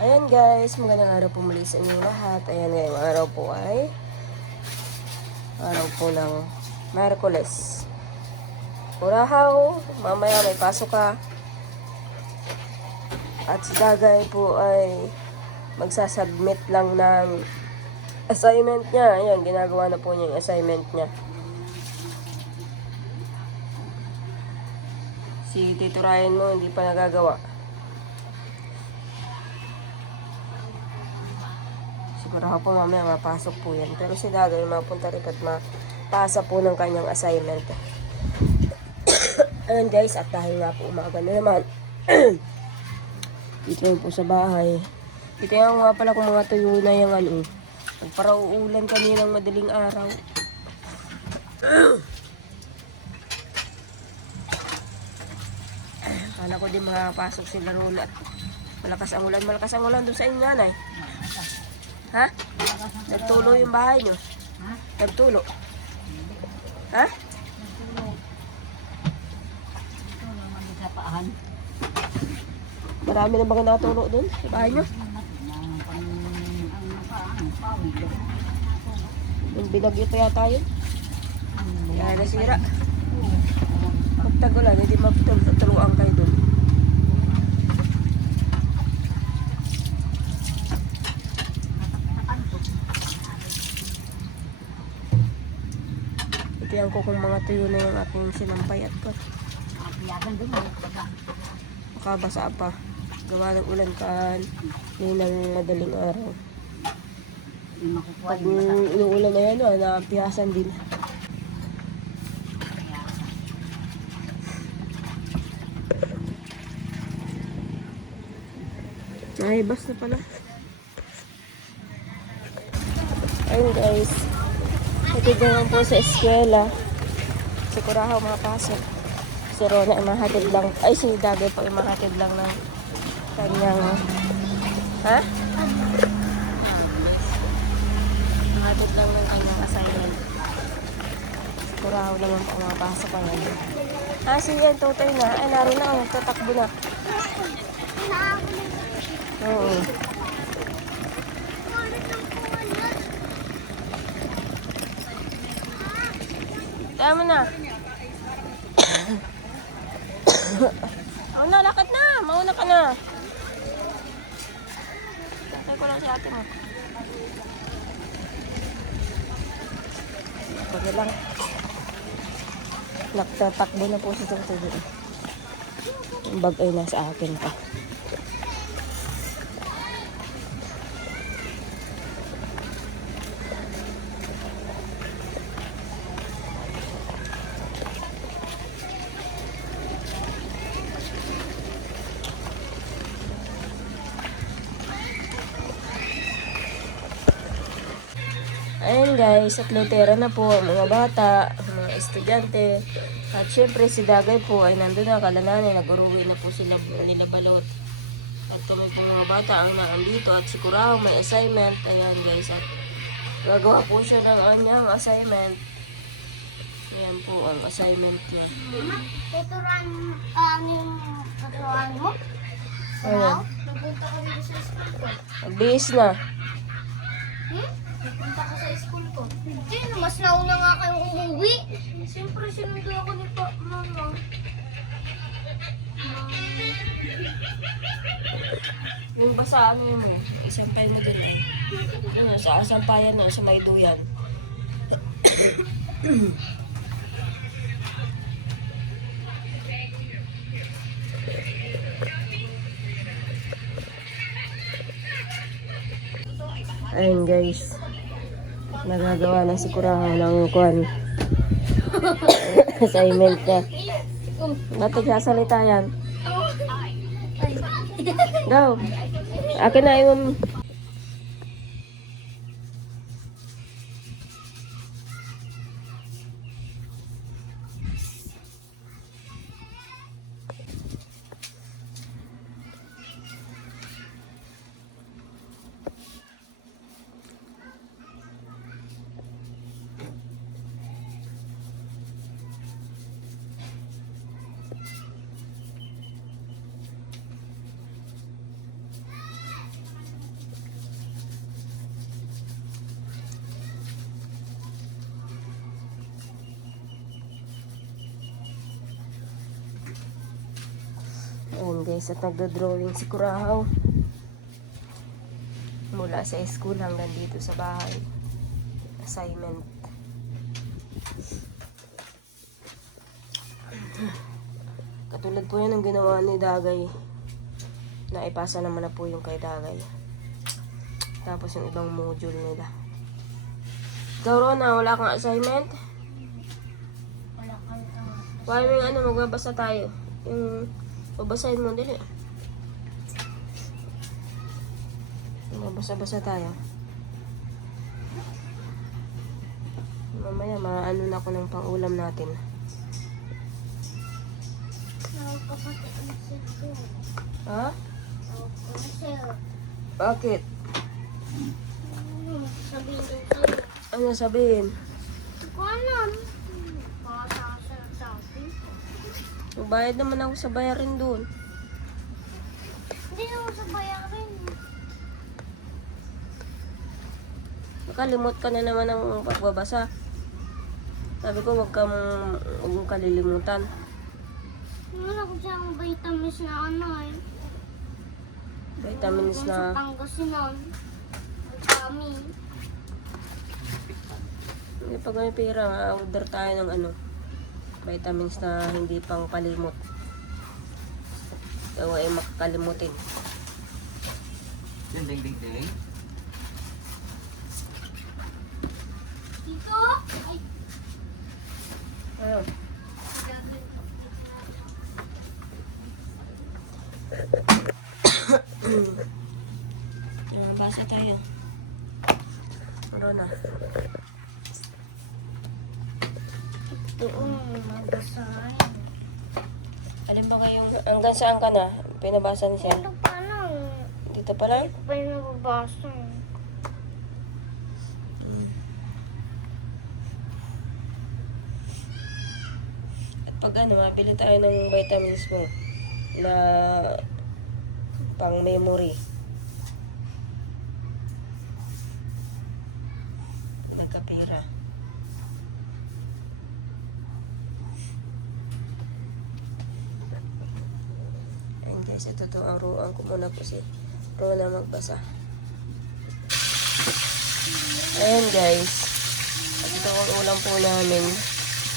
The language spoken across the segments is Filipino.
Ayan guys, magandang araw po muli sa inyong lahat. Ayan ngayong araw po ay araw po ng Miyerkules. Urahaw, mamaya may pasok ka. At si Dagay po ay magsasubmit lang ng assignment niya. Ayan, ginagawa na po niya yung assignment niya. Si Tito Ryan mo hindi pa nagagawa. Siguro po mamaya mapasok po yan. Pero si Dagay mapunta rin at mapasa po ng kanyang assignment. Ayan guys, at dahil nga po umaga na naman. Dito yun po sa bahay. Ito yung nga pala kung mga tuyo na yung nagparauulan kaninang madaling araw. Kala ko din makapasok sila Rola. Malakas ang ulan doon sa inyo nanay. Ha? Nagtulo yung bahay nyo? Nagtulo? Ha? Marami na bang natulo doon sa bahay nyo? Yung binagyo pa yata yun? Kaya nasira. Pag tagulan, hindi mapatuluan kayo doon. Itiyan ko kung mga tuyo na yung aking sinampayat ko. Makabasa pa. Gawa ng ulan kan. Ninang madaling araw. Pag inuulan na yan, napihasan din. Ay, basta pala. Ayun guys. Natigawan po sa eskwela. Si Kurahaw mapasok. Si Rona ay mahatid lang. Ay, si Dagay po ay mahatid lang ng kanyang... Ha? Mahatid lang ng kanyang assignment. Si Kurahaw naman po mapasok pa ngayon. Si yan, Totoy na. Ay, naroon na. Tatakbo na. Oo. Tama na. Mauna, lakad na. Mauna ka na. Tatay ko lang si ate mo. Pwede lang. Nagtatakbo na po si Totoy. Yung bag ay nasa akin pa. Ayan guys, at letera na po ang mga bata, mga estudyante. At syempre si Dagay po ay nandun na, kalananay, nag-uruwi na po sila nila balot. At kami po mga bata ang naandito at si Kurahaw may assignment. Ayan guys, at gagawa po siya ng anyang assignment. Ayan po ang assignment niya. Tuturuan yung tuturuan mo? Ayan. Nagpunta ka dito sa school ko. Nagbihis na. Nagpunta ka sa school ko. Hindi, mas nauna nga kayong umuwi. Siyempre, sinundo ako ni Mama. Yung basa ano yun isampay mo dun eh. Ano, sa sampayan no, sa may duyan. Ayun guys. Nagagawa na si Kurahaw ng kuwan. Assignment niya. Ba't nagsasalita yan? Go. Akin na yung... guys, at nagdo-drawing si Kurahaw. Mula sa school hanggang dito sa bahay. Assignment. Katulad po yan ang ginawa ni Dagay. Naipasa naman na po yung kay Dagay. Tapos yung ibang module nila. Ikaw, Rona, wala kang assignment? Wala kang Why may magbabasa tayo? Yung babasahin mo, dili. Magbasa-basa tayo. Mamaya, maano na ako ng pang-ulam natin. Nakakapatid ang sir ko. Ha? Ang sir. Bakit? Sabihin din sa'yo. Ano sabihin? Hindi ko alam. Baka sir sabi. Magbayad naman ako sa bayarin doon. Hindi naman sa bayarin. Nakalimot ka na naman ng pagbabasa. Sabi ko, huwag mong kalilimutan. Wala ko siyang vitamins na eh. Vitamins Sa na... Pangasinan. Ang dami. Hindi pag may pera, order tayo ng vitamins na hindi pang palimot. Ikaw ay makakalimutin. Ding ding ding ding. Dito? Ay, Ayun. Basa tayo. Ano na? doon. Magbasahin. Alin ba kayong... Hanggang saan ka na? Pinabasa niya siya? Ito pa lang. Dito pa lang? Ito pa yung nababasa. At pag mabili tayo ng vitamins mo na pang memory. Nagkapira. Ayun guys, ito ang ruang ko muna po si Rona magbasa. Ayun guys. At ito ang ulam po namin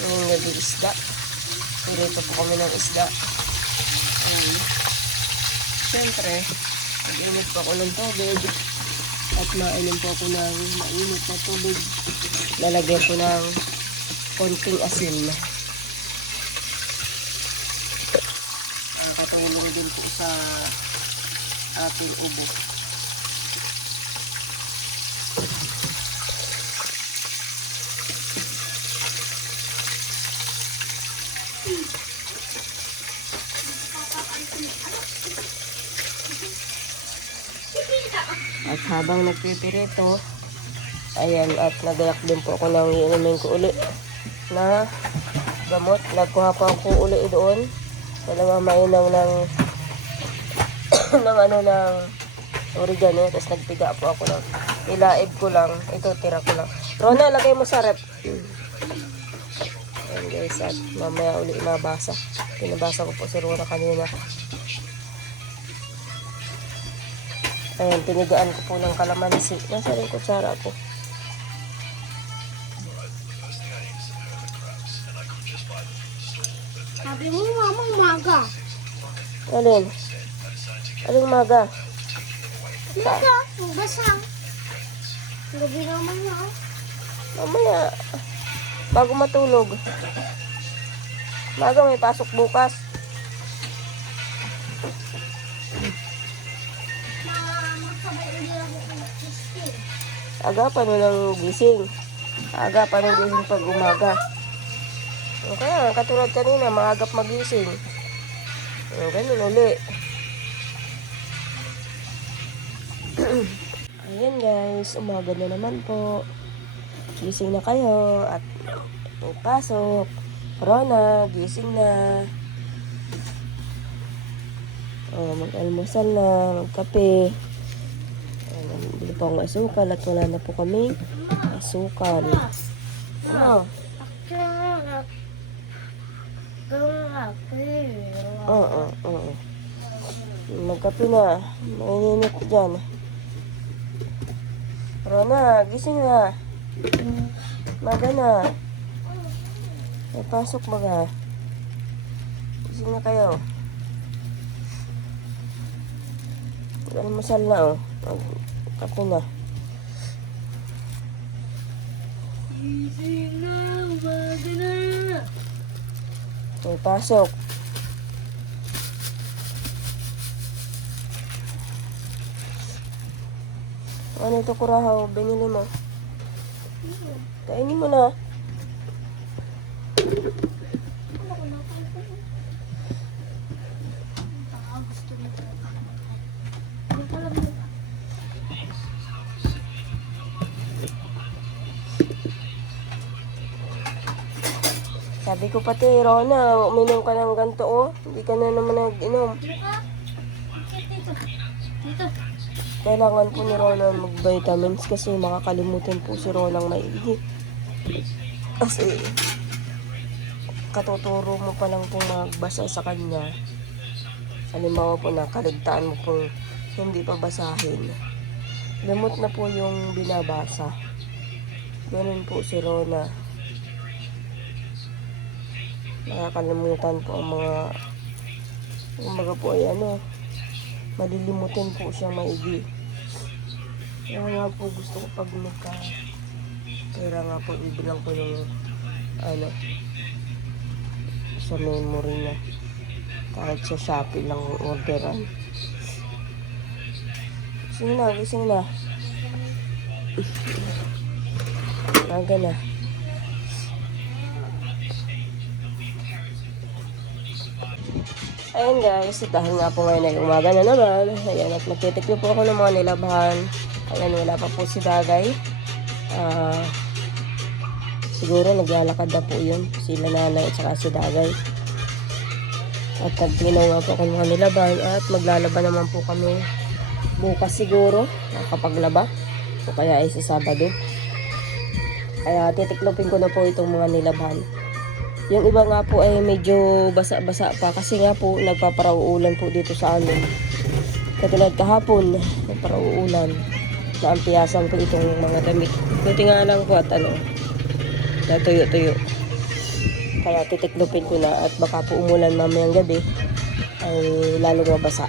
ngayong gabi, isda. Pirito po kami ng isda. Ayun. Siyempre, mag-init po ako ng tubig. At mainom po ako ng mainit na tubig. Lalagyan ko ng konting asin. Katulong din po sa ating ubo. At habang nagpipirito, ayan, at nagayak din po ako ng iinumin ko uli na gamot. Nagkuha pa ako uli doon. Wala mainang ng ng oregano. Tapos nagpiga po ako ng ilaib ko lang. Ito, tira ko lang. Rona, lagay mo sa rep. Ayan guys, at mamaya uli mabasa. Pinabasa ko po si Rona kanina. Ayan, tinigaan ko po ng kalamansi. Nasa rin kutsara ko. Sabi mo, mama, umaga. Alin? Aling maga? Dito, magbasa. Gabi naman na. Mamaya. Bago matulog. Maga may pasok bukas. Magsabay ulit ako kung Christine. Agapan mo ng gising. Agapan ng gising pag umaga. O kaya, katulad kanina, maagap magising. O, ganun uli. Ayan guys, umaga na naman po. Gising na kayo at may pasok. Rona, gising na. O, mag-almusal na, magkape. Bili po akong asukal at wala na po kami asukal. Ano? Oo. Magkape na. Maininit dyan. Rona, gising na. Maga na. May pasok maga. Gising na kayo. Almusal na oh. Kape na. Gising na, umaga na. May pasok. Ano ito kurahaw? Binili mo. Kainin mo na. Gusto nito. Hindi ko alam yun. Sabi ko pati, Rona, uminom ka ng ganito oh. Hindi ka na naman nag-inom. Dito. Dito. Dito. Kailangan po ni Rona mag-vitamins kasi makakalimutan po si Ronang maigi. Kasi katuturo mo pa lang pong magbasa sa kanya. Halimbawa po na kaligtaan mo pong hindi pa basahin. Limot na po yung binabasa. Ganun po si Rona. Nakakalimutan po ang mga po ay ano, malilimutin po siya maigi. Kaya nga po gusto ko pag pera nga po ibilang ko yung ano sa memory na kahit sa Shopee lang orderan. Gising na, gising na. Naga na. Ayan guys, dahil nga po ngayon ay umaga na naman. Ayan, at magtitiklo po ako ng mga nilabhan. Ayan, wala pa po si Dagay. Siguro naglalakad na po yun. Sila nanay at saka si Dagay. At nagtinaw nga po ako ng mga nilabhan. At maglalaba naman po kami bukas siguro. Nakapaglaba. O kaya ay sa Sabado. Kaya titiklopin ko na po itong mga nilabhan. Yung iba nga po ay medyo basa-basa pa kasi nga po nagpaparauulan po dito sa amin. Katulad kahapon, nagparauulan. Naampiyasan po itong mga damit. Buti nga lang po at ano, natuyo-tuyo. Kaya titiklopin ko na at baka po umulan mamayang gabi ay lalong mabasa.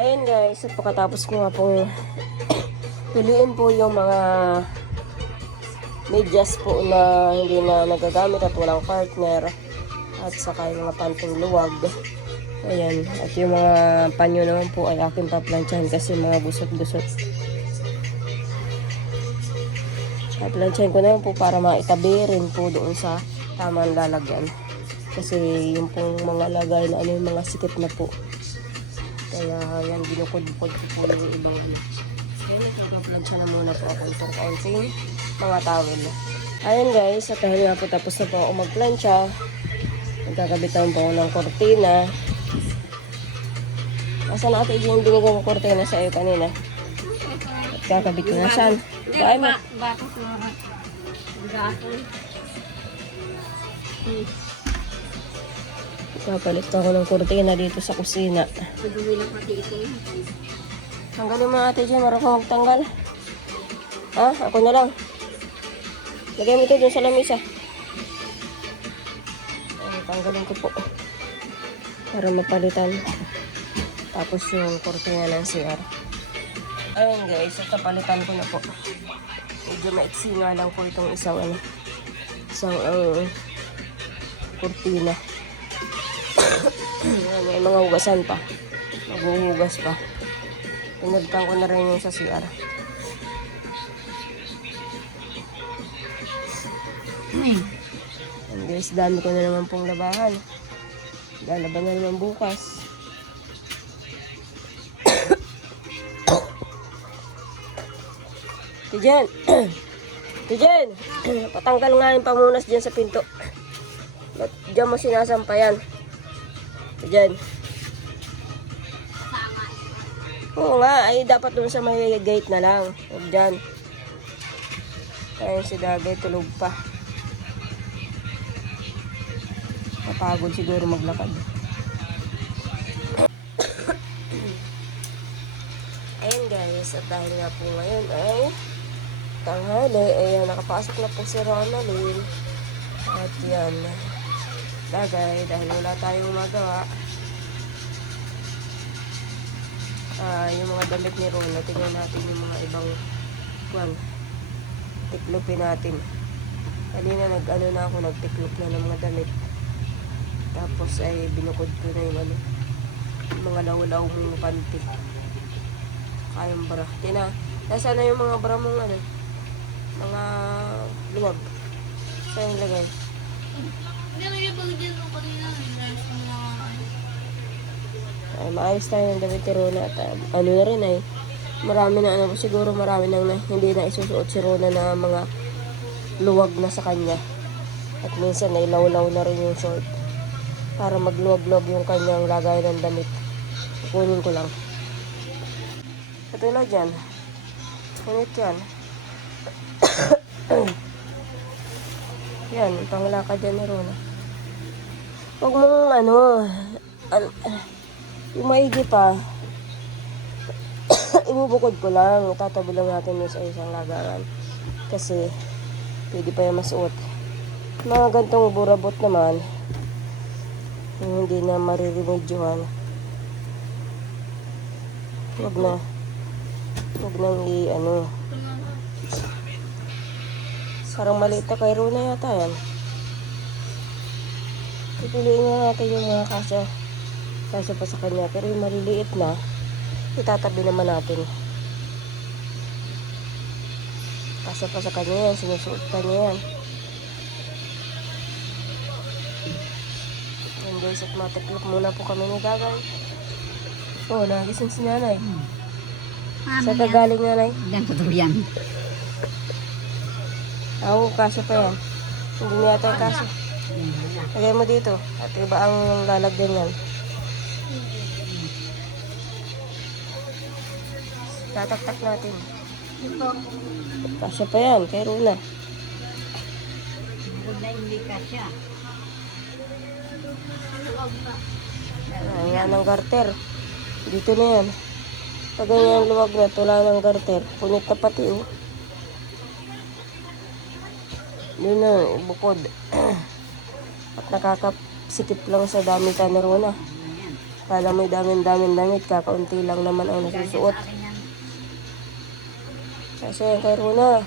Ayun guys, at pagkatapos ko nga pong piliin po yung mga medyas po na hindi na nagagamit at walang partner at saka yung mga panting luwag. Ayan. At yung mga panyo naman po ay aking paplansyahan kasi mga gusot-gusot. Paplansyahan ko na lang po para maitabi rin po doon sa tamang lalagyan. Kasi yung pong mga lagay na ano yung mga sikit na po. Kaya yan, binukod-bukod ko po yung ibang ano. Ayan, nagpaplansya na muna po ako itong kaunting mga towel. Ayan guys, at dahil nga po tapos na po ako magplansya, magkakabitan po ako ng kortina. Asan natin yung binigay ng kortina sa iyo kanina? At kakabit ko na saan? Saan mo? Bato ko nga. Bato. Kapalit ko ako ng kortina dito sa kusina. Madumi lang pati ito. Tanggalin mo ate dyan, marunong magtanggal. Ha? Ako na lang. Lagay mo ito dun sa lamisa. Tanggalin ko po. Para mapalitan. Tapos yung kortina ng CR. Ayun guys, at napalitan ko na po. Medyo maiksi nga lang po itong isang kortina. Ayan, may mga hugasan pa. Maghuhugas pa. Pinagtan ko na rin yung sa CR. And guys, dami ko na naman pong labahan. Lalaban na naman bukas. Tijan! Tijan! Patanggal nga yung pamunas dyan sa pinto. Ba't dyan mo sinasampayan? Tijan! Oo nga, ay dapat dun sa may gate na lang. Huwag dyan. Ayun si Dagay, tulog pa. Napagod siguro maglakad. Ayun guys, at dahil nga po ngayon ay tanghali, ayan, nakapasok na po si Ronaldin. At yan, Dagay, dahil wala tayong magawa. Yung mga damit ni Rona, tingnan natin yung mga ibang tiklopin natin. Kanina nag-ano na ako, nagtiklop na ng mga damit. Tapos ay binukod ko na yung ano, yung mga law-law mong panty. Kayang bra. Nasaan na yung mga bra mong ano, mga luwag. Saan yung lagay? Hindi mo yung bagay dito kanina. Ay, maayos tayo ng damit ni Rona at ano na rin ay marami na ano, siguro marami nang hindi na isusuot si Rona na mga luwag na sa kanya. At minsan ay law-law na rin yung short para magluwag-luwag yung kanyang lagay ng damit. Kunin ko lang. Katulad yan. Kunit yan. Yan, panglakad yan ni Rona. Huwag mong ano, yung maigi pa, ibubukod ko lang. Tatabi lang natin yung sa isang lagaran. Kasi, pwede pa yung masuot. Mga gantong burabot naman, yung hindi na mariremedyohan. Huwag na. Huwag nang ano. Sarang maliit na kay Rona yata yan. Pipiliin nga natin yung mga kasya pa sa kanya. Pero yung maliliit na, itatabi naman natin. Kasya pa sa kanya yan. Sinusuot pa niya yan. Yan guys, at matiklop muna po kami ni Gagay. Oh, nagising si nanay. Saan ka galing nanay? Yan sa durian. Oo, kasya pa yan. Hindi niya yata yung kasya. Lagay mo dito. At iba ang lalagyan yan. Tataktak natin. Kasya pa yan, kay Runa. Hindi kasya. Ayan ang garter. Dito na yan. Pag ganyan luwag na, tula ng garter. Punit na pati oh. Yun na, bukod. At nakakasikip lang sa damitan ni Rona. Kala may daming damit, kakaunti lang naman ang nasusuot. Kasi yan kay Rona.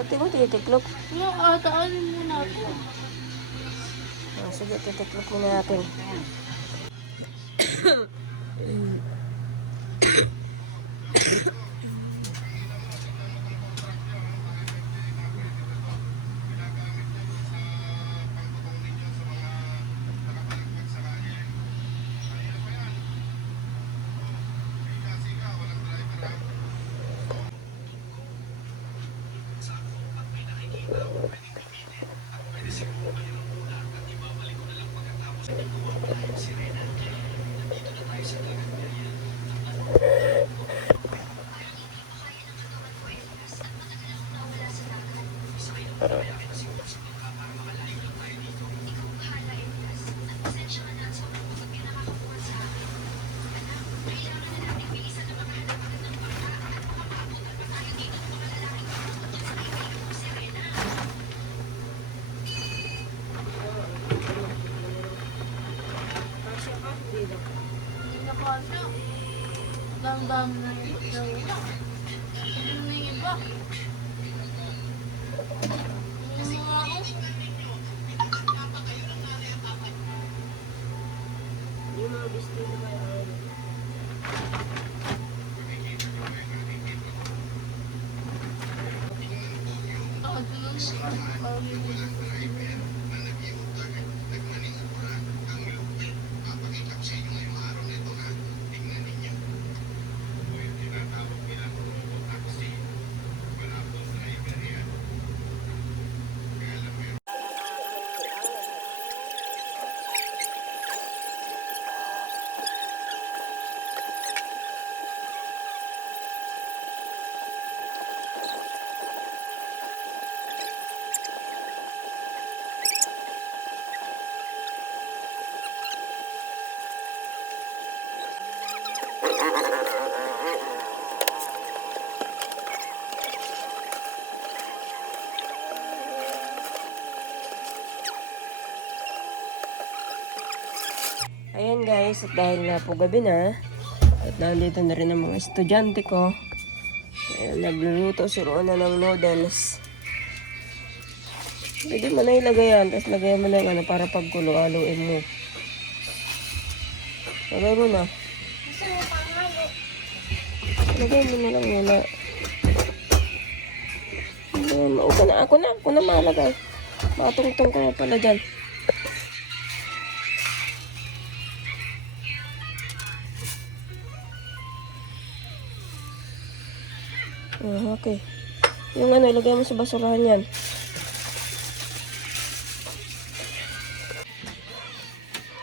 Pati mo titiklop. Yung ataanin mo na ito. Sige, titiklop muna natin. Hindi na kasya. Dami na yung iba. Hindi na yung iba. Yung mga ako. Yung mga gusto na kaya. Ayan guys, at dahil nga po gabi na, at nandito na rin ang mga estudyante ko. Ayan, nagluluto si Rona ng noodles. Pwede mo na ilagay yan, tapos lagay mo na yung ano para pagkulo, haluin mo. Lagay mo na. Gusto mo panghalo? Lagay mo na lang muna. Ako na malagay. Matungtong ko na pala dyan. Okay. Yung ano, ilagay mo sa basurahan yan.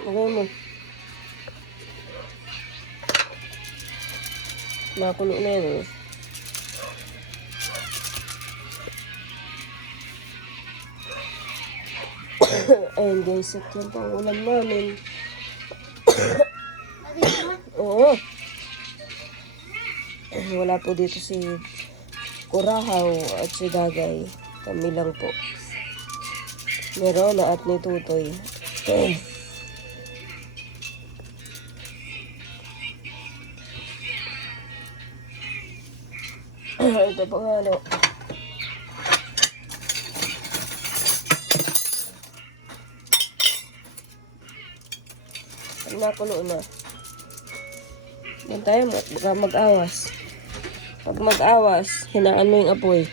Lagay mo. Makulo na yan eh. Ayun guys, at yan po ang ulam namin. Oo. Wala po dito si Kurahaw at si Gagay. Kami lang po. Ni Rona at ni Tutoy. Ito pa nga ano. Pag nakulo na. Yan tayo baka mag-awas. Pag mag-awas, hinaan mo yung apoy.